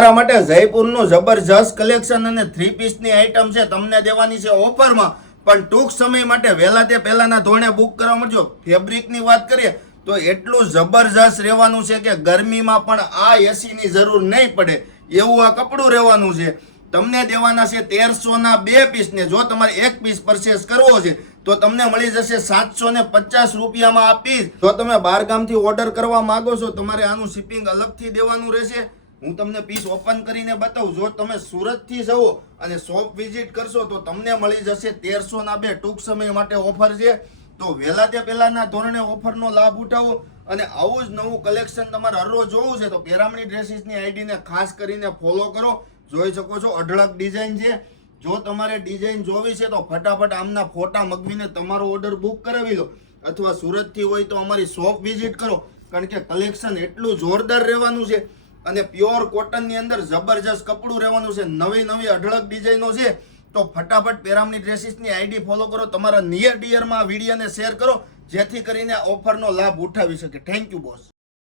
તમારા માટે જયપુરનું જબરજસ્ત કલેક્શન અને 3 પીસની આઈટમ છે, તમને દેવાની છે ઓફરમાં, પણ ટૂંક સમય માટે વહેલા તે પહેલાના ધોરણે બુક કરવા મળજો. ફેબ્રિકની વાત કરીએ તો એટલું જબરજસ્ત રહેવાનું છે કે ગરમીમાં પણ આ એસીની જરૂર નહીં પડે એવું આ કપડું રહેવાનું છે. તમને દેવાના છે 1300ના 2 પીસ ને જો તમારે 1 પીસ પરચેસ કરવો છે તો તમને મળી જશે 750 રૂપિયામાં આ પીસ. જો તમે બહાર ગામથી ઓર્ડર કરવા માંગો છો તમારે આનું શિપિંગ અલગથી દેવાનું રહેશે. હું તમને પીસ ઓપન કરીને બતાવું. જો તમે સુરતથી જવો અને શોપ વિઝિટ કરશો તો તમને મળી જશે 1300ના 2. ટૂંક સમય માટે ઓફર છે તો વહેલા તે પહેલાના ધોરણે ઓફરનો લાભ ઉઠાવો અને આવું જ નવું કલેક્શન તમારે હરરોજ જોવું છે તો પેરામણી ડ્રેસીસની આઈડીને ખાસ કરીને ફોલો કરો. જોઈ શકો છો અઢળક ડિઝાઇન છે. જો તમારે ડિઝાઇન જોવી છે તો ફટાફટ આમના ફોટા મગવીને તમારો ઓર્ડર બુક કરાવી લો, અથવા સુરતથી હોય તો અમારી શોપ વિઝિટ કરો, કારણ કે કલેક્શન એટલું જોરદાર રહેવાનું છે અને પ્યોર કોટનની અંદર જબરજસ્ત કપડું રહેવાનું છે. નવી નવી અઢળક ડિઝાઇનો છે તો ફટાફટ પેરામણી ડ્રેસીસની આઈડી ફોલો કરો, તમારા નિયર ડિયરમાં આ વિડીયોને શેર કરો જેથી કરીને ઓફરનો લાભ ઉઠાવી શકે. Thank you boss.